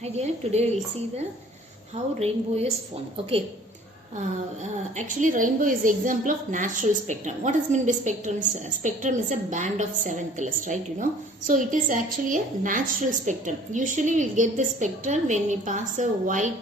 Hi dear, today we'll see the how rainbow is formed. Okay, actually rainbow is the example of natural spectrum. What is meant by spectrum? Spectrum is a band of 7 colors, right? So it is actually a natural spectrum. Usually we get the spectrum when we pass a white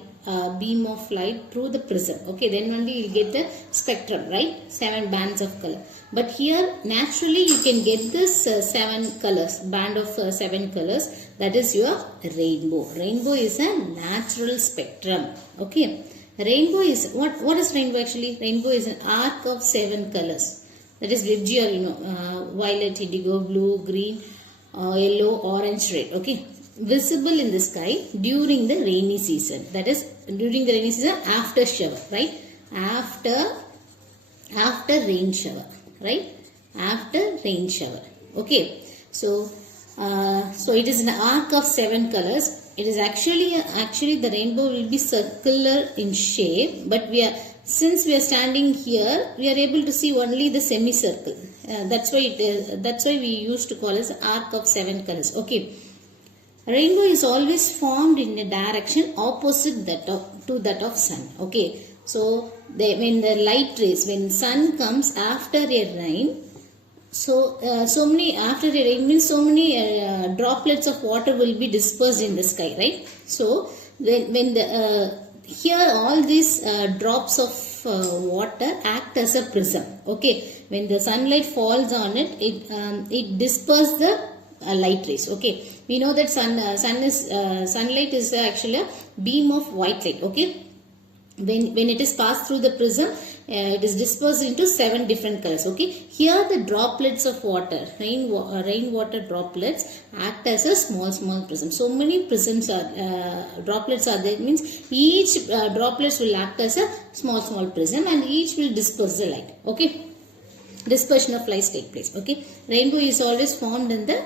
beam of light through the prism. Okay, then only you'll get the spectrum, right? 7 bands of color. But here naturally you can get this 7 colors, band of 7 colors. That is your rainbow. Rainbow is a natural spectrum. Okay, rainbow is what is rainbow actually? Rainbow is an arc of 7 colors. That is VIBGYOR, violet, indigo, blue, green, yellow, orange, red. Okay, visible in the sky during the rainy season. That is during the rainy season after shower, right? After rain shower, right? After rain shower. Okay, so it is an arc of 7 colors. It is actually the rainbow will be circular in shape, but since we are standing here, we are able to see only the semicircle. That's why we used to call it arc of 7 colors. Okay, rainbow is always formed in a direction opposite to that of sun. Okay, so when the light rays, when sun comes after a rain, so many after the rain means so many droplets of water will be dispersed in the sky, right? So when the here all these drops of water act as a prism. Okay, when the sunlight falls on it, it disperses the light rays. Okay, we know that sunlight is actually a beam of white light. Okay, when it is passed through the prism, it is dispersed into 7 different colors. Okay, here the droplets of water, rainwater droplets act as a small prism. So many prisms are droplets are there, means each droplets will act as a small prism, and each will disperse the light. Okay, dispersion of lights take place. Okay, rainbow is always formed in the,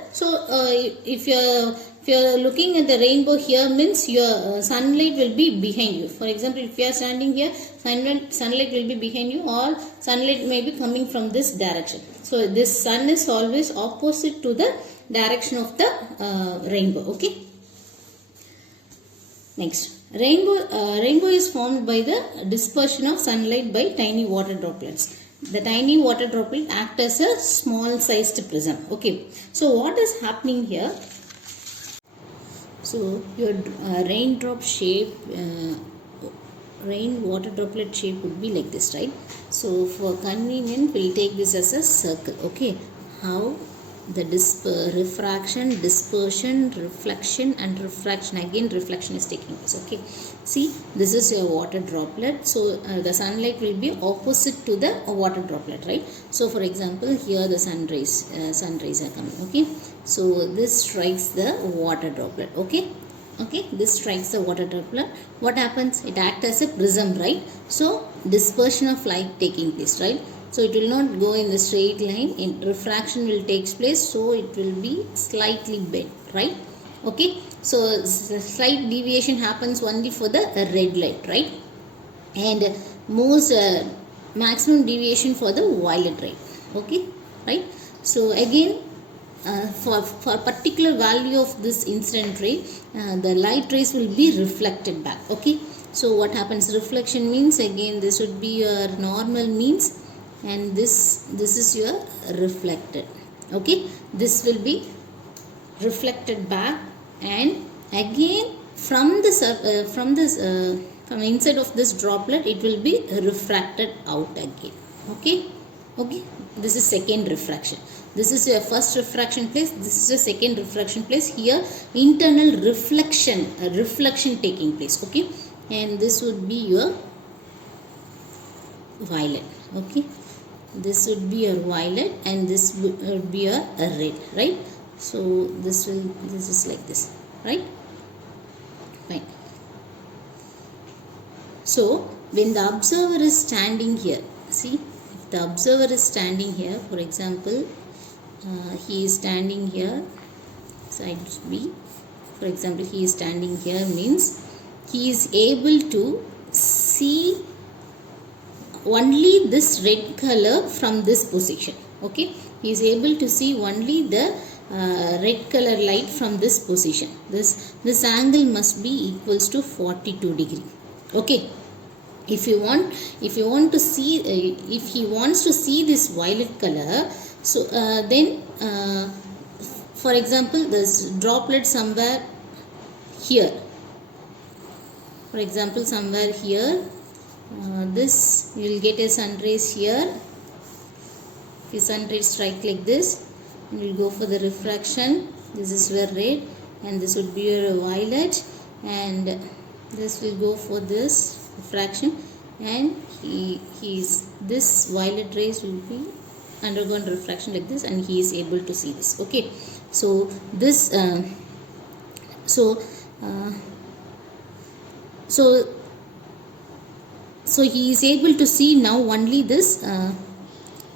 if you're looking at the rainbow here, means your sunlight will be behind you. For example, if you are standing here, sunlight will be behind you, or sunlight may be coming from this direction. So this sun is always opposite to the direction of the rainbow. Okay, next, rainbow is formed by the dispersion of sunlight by tiny water droplets. The tiny water droplet act as a small sized prism. Okay, so what is happening here? So your raindrop shape, rainwater droplet shape would be like this, right? So for convenience, we'll take this as a circle. Okay, how the refraction, dispersion, reflection, and refraction. Again, reflection is taking place. Okay, see, this is a water droplet. So the sunlight will be opposite to the water droplet, right? So for example, here the sun rays are coming. Okay, so this strikes the water droplet. Okay, this strikes the water droplet. What happens? It acts as a prism, right? So dispersion of light taking place, right? So it will not go in the straight line. Refraction will take place, so it will be slightly bent, right? Okay, so slight deviation happens only for the red light, right? And most maximum deviation for the violet light. Okay, right? So again, for particular value of this incident ray, the light rays will be reflected back. Okay, so what happens? Reflection means, again, this would be your normal means, and this is your reflected. Okay, this will be reflected back, and again from the inside of this droplet, it will be refracted out again. Okay, this is second refraction. This is your first refraction place. This is your second refraction place. Here internal reflection taking place. Okay, and this would be your violet. Okay, this would be your violet, and this would be a red, right? So this is like this, right? Fine. So when the observer is standing here, see, if the observer is standing here, for example, he is standing here, side B, for example, he is standing here, means he is able to see only this red color from this position. Okay, he is able to see only the red color light from this position. This angle must be equals to 42 degree. Okay, if you want to see if he wants to see this violet color, so then for example this droplet somewhere here, for example somewhere here, this you will get a sun rays here. If sun rays strike like this, we will go for the refraction. This is where red and this would be your violet, and this will go for this refraction, and this violet rays will be undergone refraction like this, and he is able to see this. Okay, so this so he is able to see now only this.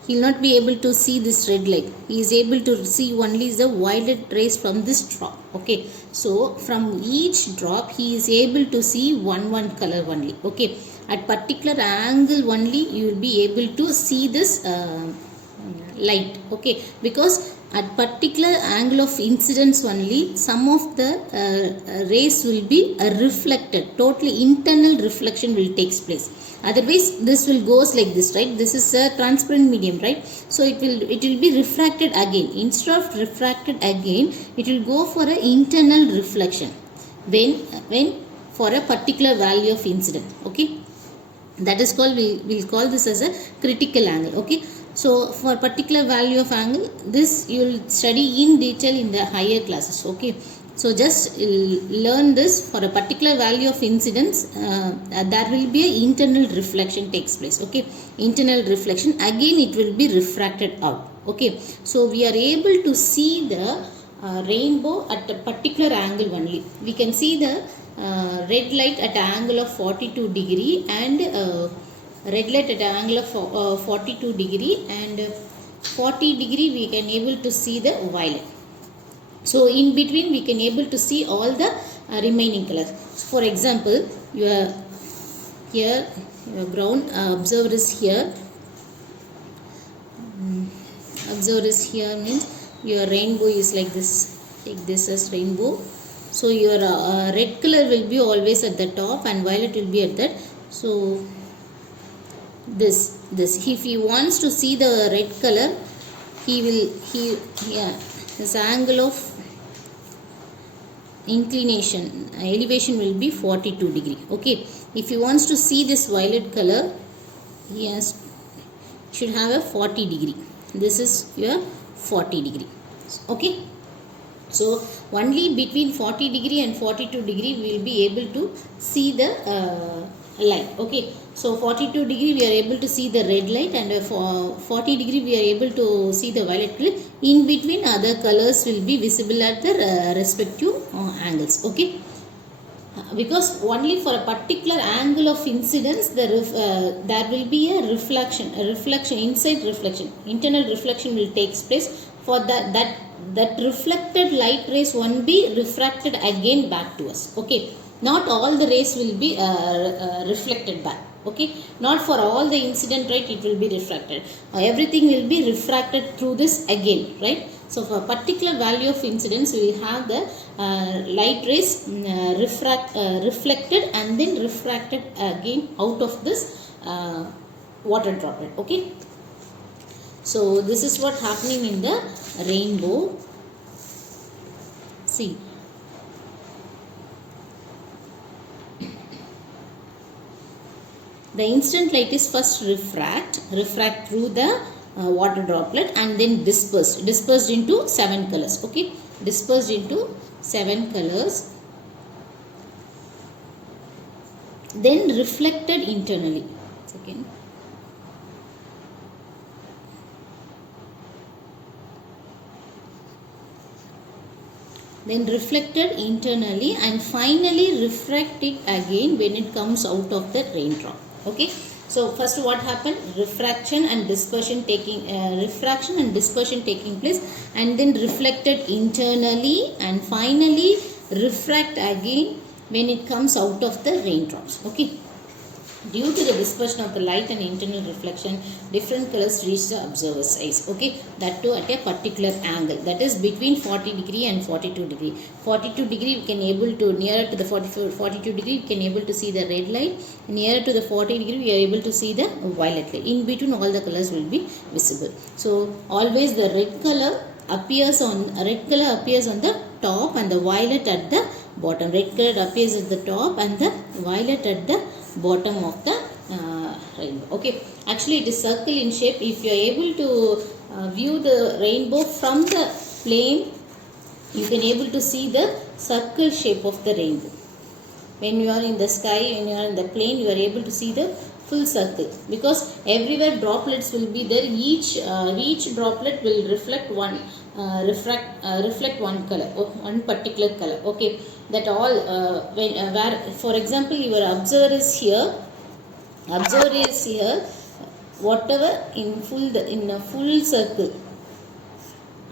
He will not be able to see this red light. He is able to see only the violet rays from this drop. Okay, so from each drop he is able to see one color only. Okay, at particular angle only you will be able to see this light. Okay, because at particular angle of incidence only some of the rays will be reflected. Totally internal reflection will take place. Otherwise this will goes like this, right? This is a transparent medium, right? So it will be refracted again. Instead of refracted again, it will go for an internal reflection when for a particular value of incidence. Okay, that is called, we'll call this as a critical angle. Okay, so for particular value of angle, this you will study in detail in the higher classes. Okay, so just learn this. For a particular value of incidence, there will be an internal reflection takes place. Okay, internal reflection, again it will be refracted out. Okay, so we are able to see the rainbow at a particular angle only. We can see the red light at an angle of 42 degree and red light at an angle of 42 degree, and 40 degree we can able to see the violet. So in between we can able to see all the remaining colors. For example, your ground observer is here. Observer is here means your rainbow is like this. Take this as rainbow. So your red color will be always at the top and violet will be at that. So this if he wants to see the red color, this angle of inclination elevation will be 42 degree. Okay, if he wants to see this violet color, he should have a 40 degree. This is your 40 degree. Okay, so only between 40 degree and 42 degree we will be able to see the light. Okay, so 42 degree we are able to see the red light, and for 40 degree we are able to see the violet color. In between other colors will be visible at the respective angles. Okay, because only for a particular angle of incidence there will be a reflection inside reflection, internal reflection will take place. For that reflected light rays won't be refracted again back to us. Okay, not all the rays will be reflected back. Okay, not for all the incident, right? It will be refracted. Everything will be refracted through this again, right? So for a particular value of incidence, we will have the light rays reflected and then refracted again out of this water droplet. Okay, so this is what happening in the rainbow. See, the incident light is first refract through the water droplet and then dispersed into 7 colors. Okay, dispersed into 7 colors, then reflected internally. Second, then reflected internally and finally refract it again when it comes out of the raindrop. Okay, so first what happened? Refraction and dispersion taking place, and then reflected internally and finally refract again when it comes out of the raindrops. Okay, Due to the dispersion of the light and internal reflection, different colors reach the observer's eyes. Okay, that too at a particular angle. That is between 40 degree and 42 degree. 42 degree we can able to, nearer to the 42 degree we can able to see the red light. Nearer to the 40 degree we are able to see the violet light. In between all the colors will be visible. So always the red color appears on the top and the violet at the bottom. Red color appears at the top and the violet at the bottom of the rainbow. Okay, actually it is circle in shape. If you are able to view the rainbow from the plane, you can able to see the circle shape of the rainbow. When you are in the sky, when you are in the plane, you are able to see the full circle, because everywhere droplets will be there. Each droplet will reflect one reflect one color, one particular color. Okay, that all when where, for example, your observer is here, whatever in a full circle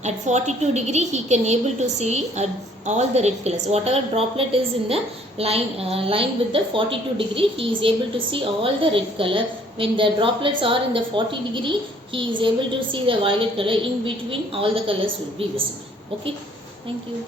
at 42 degree he can able to see all the red colors. Whatever droplet is in the line with the 42 degree, he is able to see all the red color. When the droplets are in the 40 degree, he is able to see the violet color. In between all the colors will be visible. Okay, thank you.